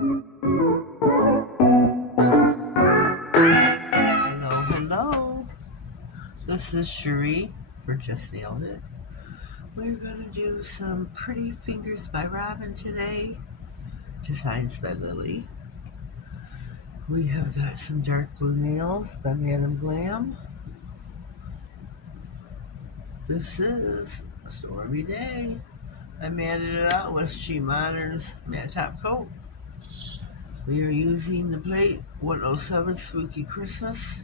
Hello, hello. This is Cherie for Just Nailed It. We're going to do some Pretty Fingers by Robin today, designed by Lily. We have got some dark blue nails by Madame Glam. This is a stormy day. I matted it out with She Modern's matte top coat. We are using the plate 107 Spooky Christmas.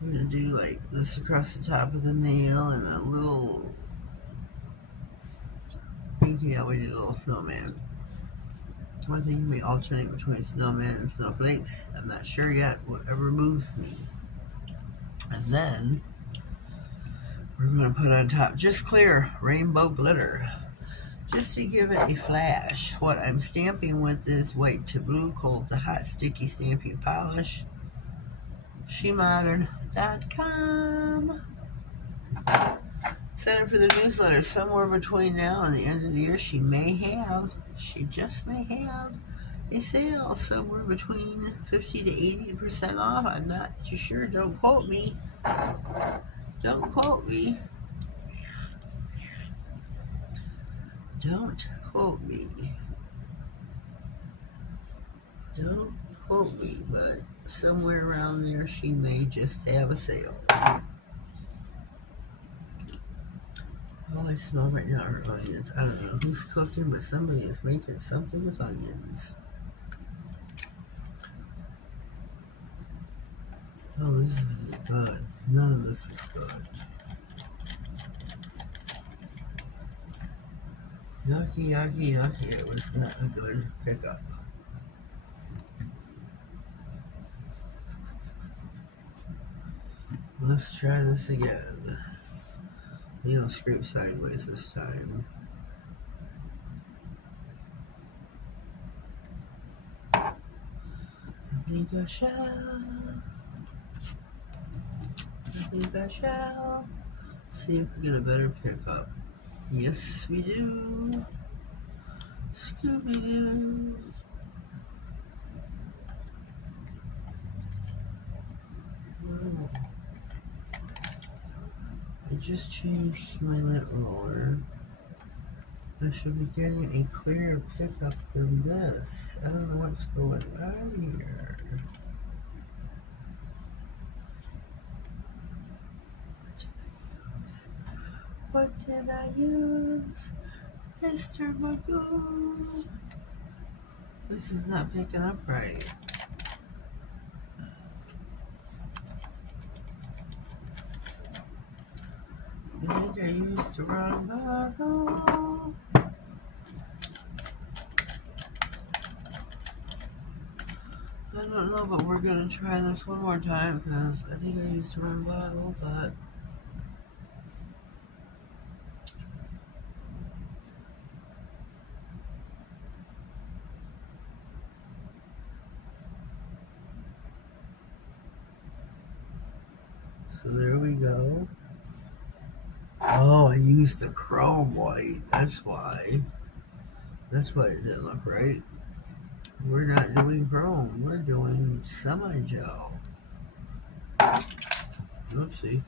We're going to do like this across the top of the nail and a little pinky out. We did a little snowman. I think we alternate between snowman and snowflakes. I'm not sure yet, whatever moves me. And then we're going to put on top just clear rainbow glitter, just to give it a flash. What I'm stamping with is white to blue, cold to hot, sticky stamping polish. SheModern.com. Sign up for the newsletter. Somewhere between now and the end of the year, she just may have a sale somewhere between 50 to 80% off. I'm not too sure. Don't quote me. Don't quote me. Don't quote me. Don't quote me, but somewhere around there she may just have a sale. Oh, I smell right now her onions. I don't know who's cooking, but somebody is making something with onions. Oh, this isn't good. None of this is good. Yucky, yucky, yucky. It was not a good pickup. Let's try this again. You don't scrape sideways this time. I think I shall. See if we get a better pickup. Yes, we do. Scooby-Doo. I just changed my lint roller. I should be getting a clearer pickup than this. I don't know what's going on here. What did I use? Mr. Magoo. This is not picking up right. I think I used the wrong bottle. I don't know, but we're going to try this one more time because I think I used the wrong bottle, but so there we go. Oh, I used the chrome white. That's why. That's why it didn't look right. We're not doing chrome. We're doing semi-gel. Oopsie.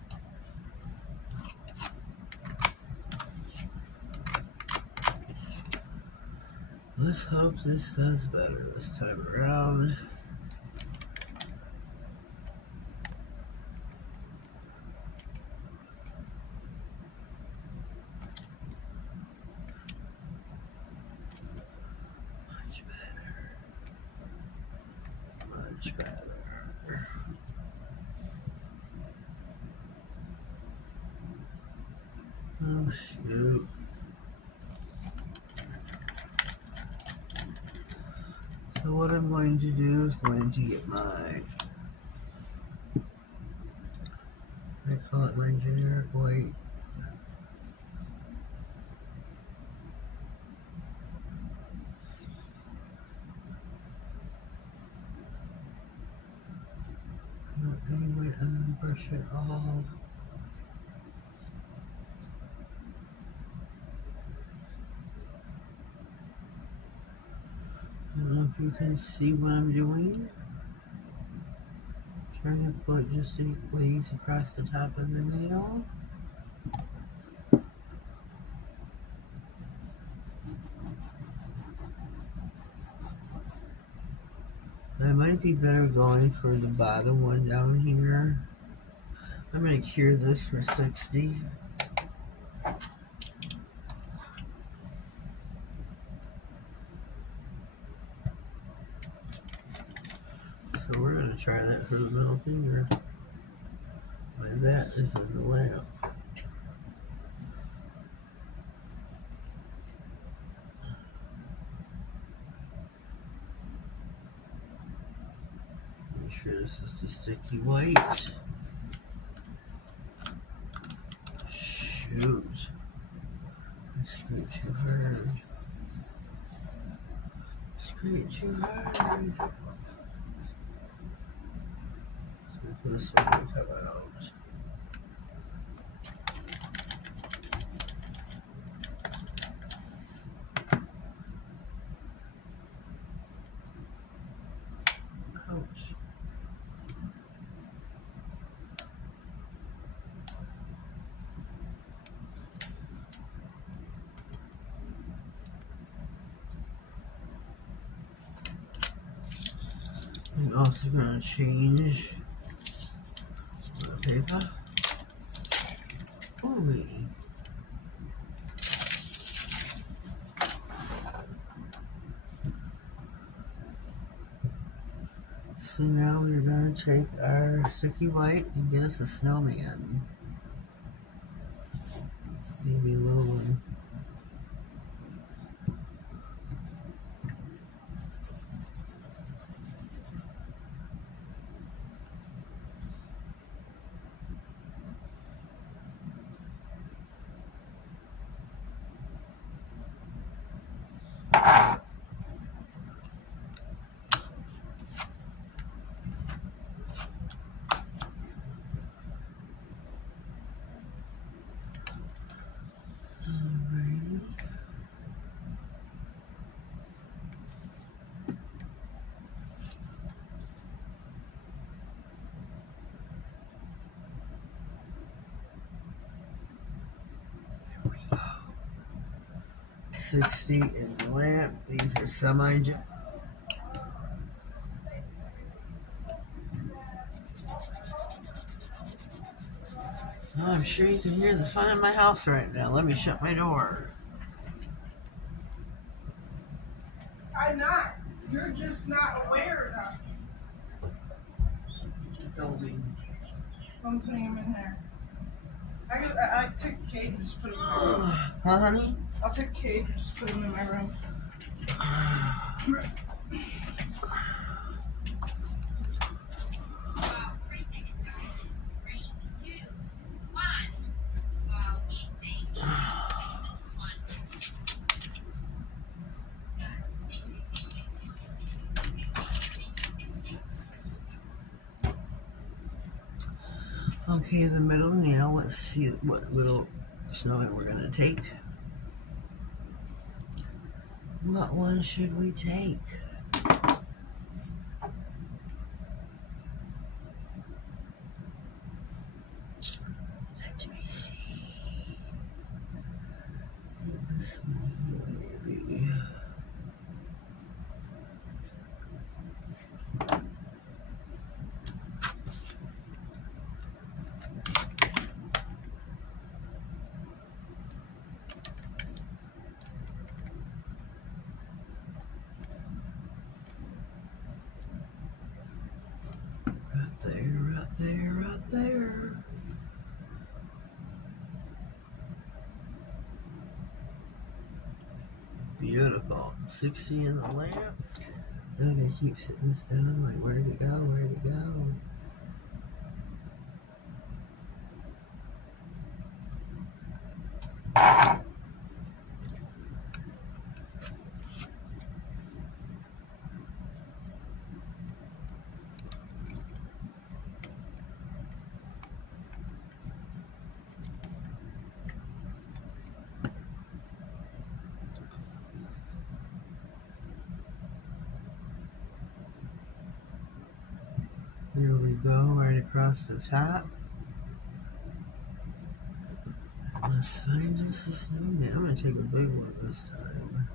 Let's hope this does better this time around. Much better. Much better. Oh, shoot. So what I'm going to do is going to get my, I call it my generic white. Not any white on the brush at all. know if you can see what I'm doing. Trying to put just a glaze across the top of the nail. I might be better going for the bottom one down here. I'm going to cure this for 60. So we're going to try that for the middle finger. And that is in the lamp. Make sure this is the sticky white. Shoot. I screwed too hard. Screwed too hard. So this one will come out. Ouch. I'm also going to change the paper. Holy. So now we're going to take our sticky white and get us a snowman. Maybe a little one. There we go. 60 in the lamp. These are semi-jet. Oh, I'm sure you can hear the fun in my house right now. Let me shut my door. I'm not. You're just not aware enough. Building. I'm putting him in there. I take the cage and just put him in my room. Huh, honey? I'll take the cage and just put him in my room. Okay, the middle nail. Let's see what little snowman we're going to take. What one should we take? Let me see. Take this one here, maybe. Right there, right there, right there. Beautiful. 60 in the lamp. I'm gonna keep sitting this down. Like, where'd it go? Where'd it go? you go right across the top. And let's find us a snowman. I'm going to take a big one this time.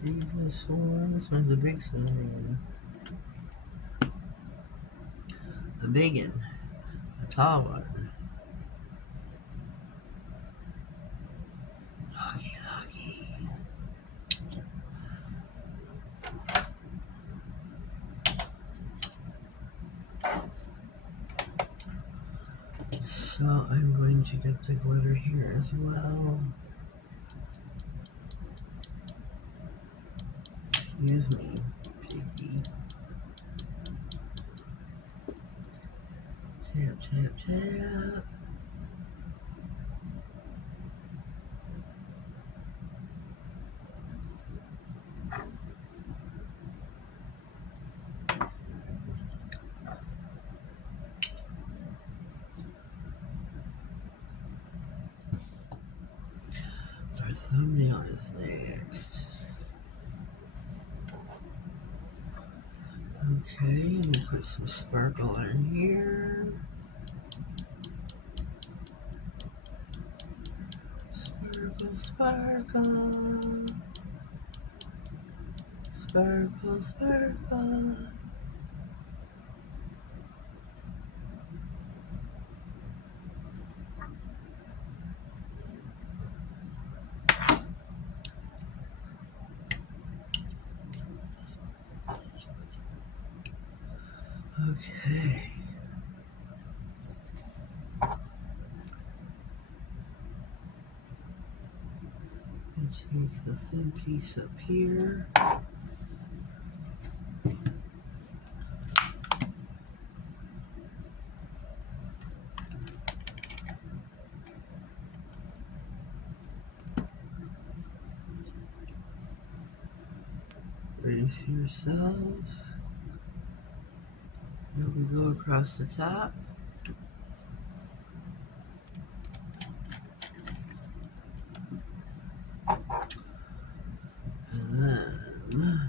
See this one? This one's a big snowman. The big one. The tall one. Looky, looky. So I'm going to get the glitter here as well. Excuse me, piggy. Tap, tap, tap. Our thumbnail is next. Okay, let me put some sparkle in here. Sparkle, sparkle. Sparkle, sparkle. Okay. Take the thin piece up here. Brace yourself. Here we go across the top. And then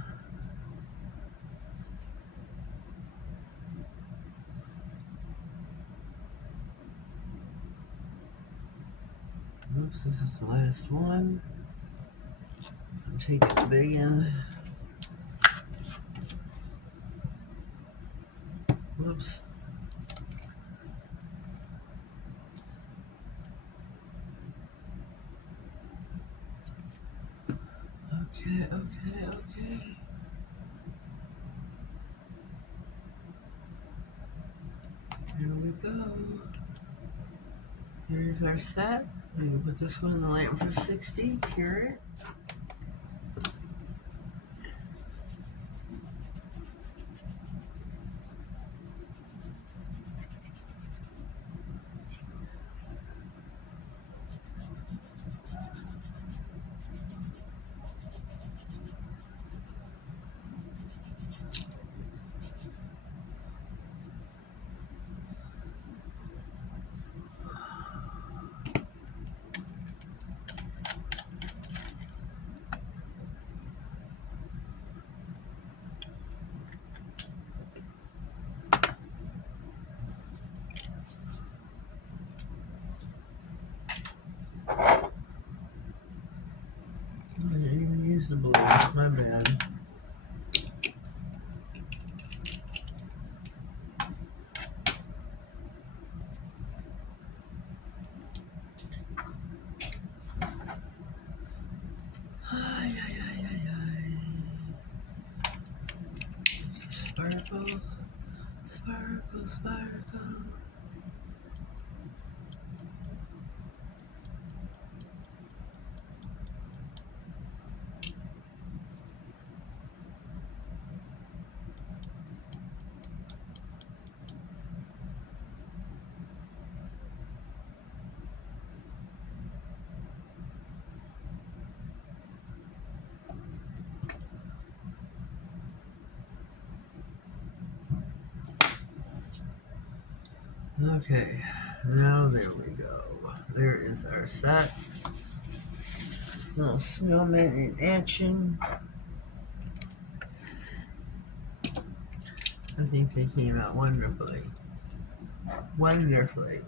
oops, this is the last one. I'm taking the big end. Whoops. Okay. Here we go. Here's our set. I'm going to put this one in the lamp for 60, cure it. I didn't even use the blue, my bad. Sparkle, sparkle, sparkle. Okay, now there we go. There is our set. Little snowman in action. I think they came out wonderfully. Wonderfully.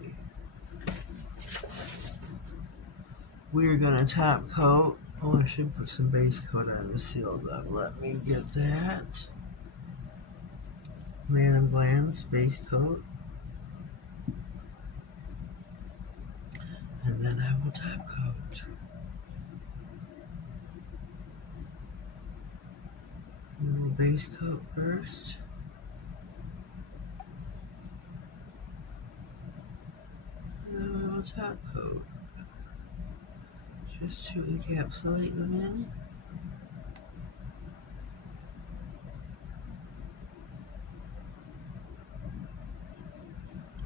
We're gonna top coat. Oh, I should put some base coat on the sealed up. Let me get that. Man of Glam's base coat. And then I will top coat. A little base coat first. And then I will top coat. Just to encapsulate them in.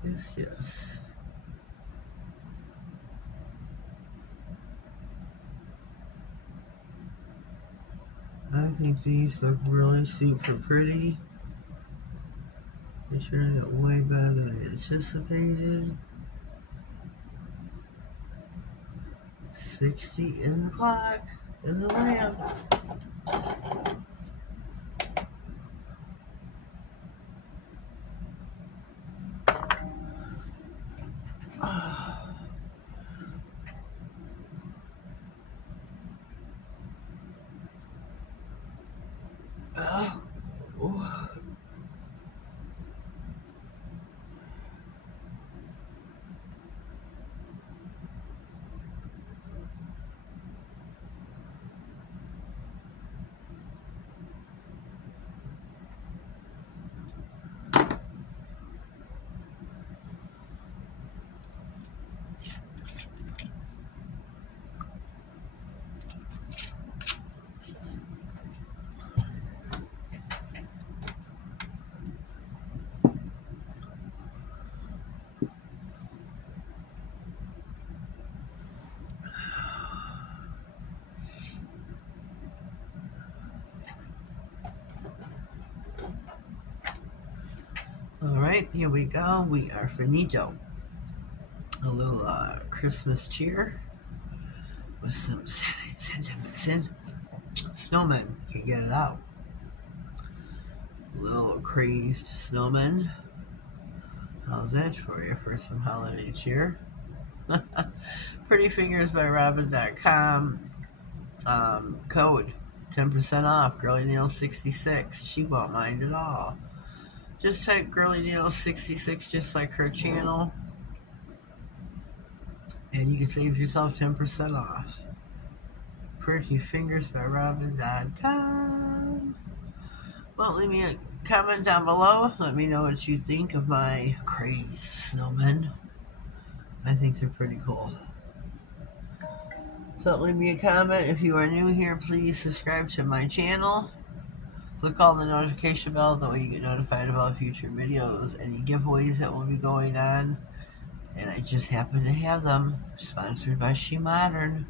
Yes, yes. I think these look really super pretty. They turned out way better than I anticipated. 60 in the clock, in the lamp. Alright, here we go. We are finito. A little Christmas cheer with some snowman. Can't get it out. A little crazed snowman. How's that for you for some holiday cheer? Pretty Fingers by Robin.com. Code 10% off. Girly Nails 66. She won't mind at all. Just type Girly Nails 66 just like her channel, and you can save yourself 10% off. Pretty Fingers by Robin.com. Well, leave me a comment down below. Let me know what you think of my crazed snowmen. I think they're pretty cool. So leave me a comment. If you are new here, please subscribe to my channel. Click on the notification bell, that way you get notified about future videos, any giveaways that will be going on. And I just happen to have them, sponsored by She Modern.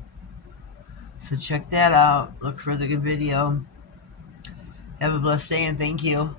So check that out. Look for the good video. Have a blessed day and thank you.